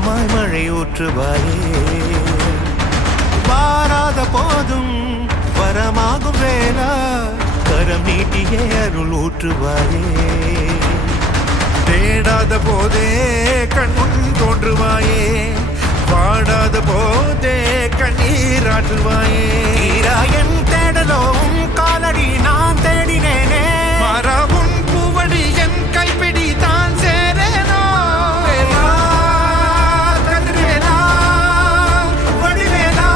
மேகமாய் மழை ஊற்றுவாயே வாராத போதும் வரமாகும் வேளா கரம் நீட்டியே அருள் ஊற்றுவாயே தேடாத போதே கண்முன் தோன்றுவாயே பாடாத போதே கண்ணீராற்றுவாயே என் தேடலும் காலடி நான் தேடினேனே மரபும் பூவடி என் கைப்பிடி தான் சேரேனோ கதிர்வேலா வடிவேலா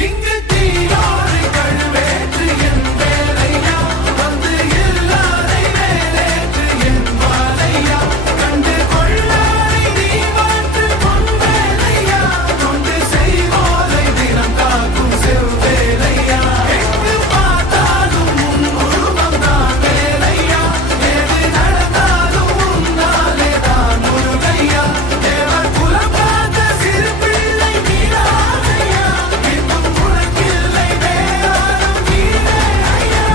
இங்கு தீயோடு கழுவேற்று என் வேலையா வந்து இல்லாதை வேலேற்று என் வாழையா கண்டு கொள்ளாரை நீ மாற்று பொன் வேலையா கொண்டு செய்வோரை தினம் காக்கும் செவ்வேலையா எங்கு பார்த்தாலும் உன் உருவம் தான் வேலையா எது நடந்தாலும் உன்னாலே தான் முருகையா தேவர் குலம் பார்த்த சிறு பிள்ளை நீராதையா இன்னும் உனக்கில்லை வேறாரும் நீரே ஐயா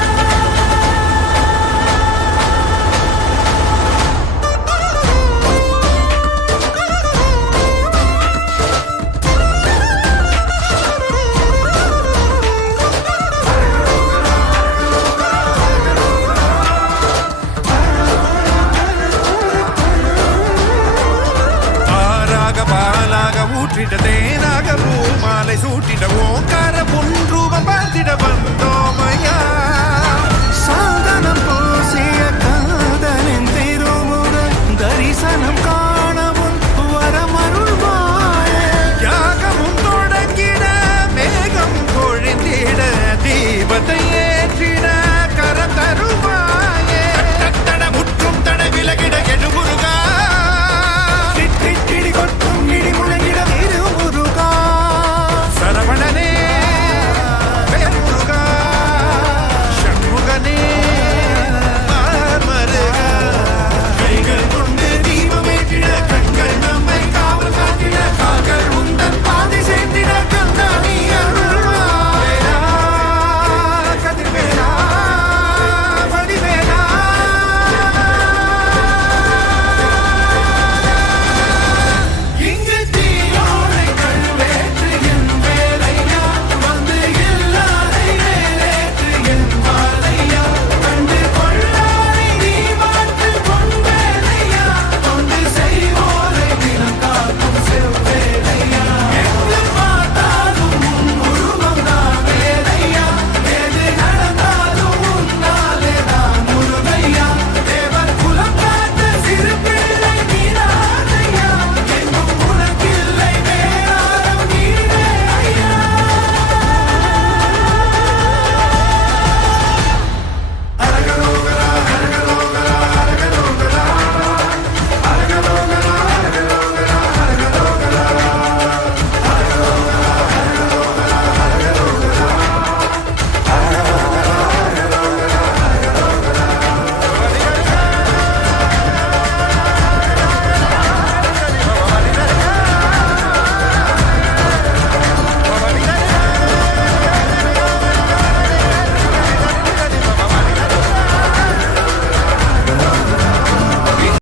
ஆறாக பாலாக ஊற்றிட தேனாக பூமாலை சூட்டிட ஓங்கார புன் ரூபம் பார்த்திட வந்தோ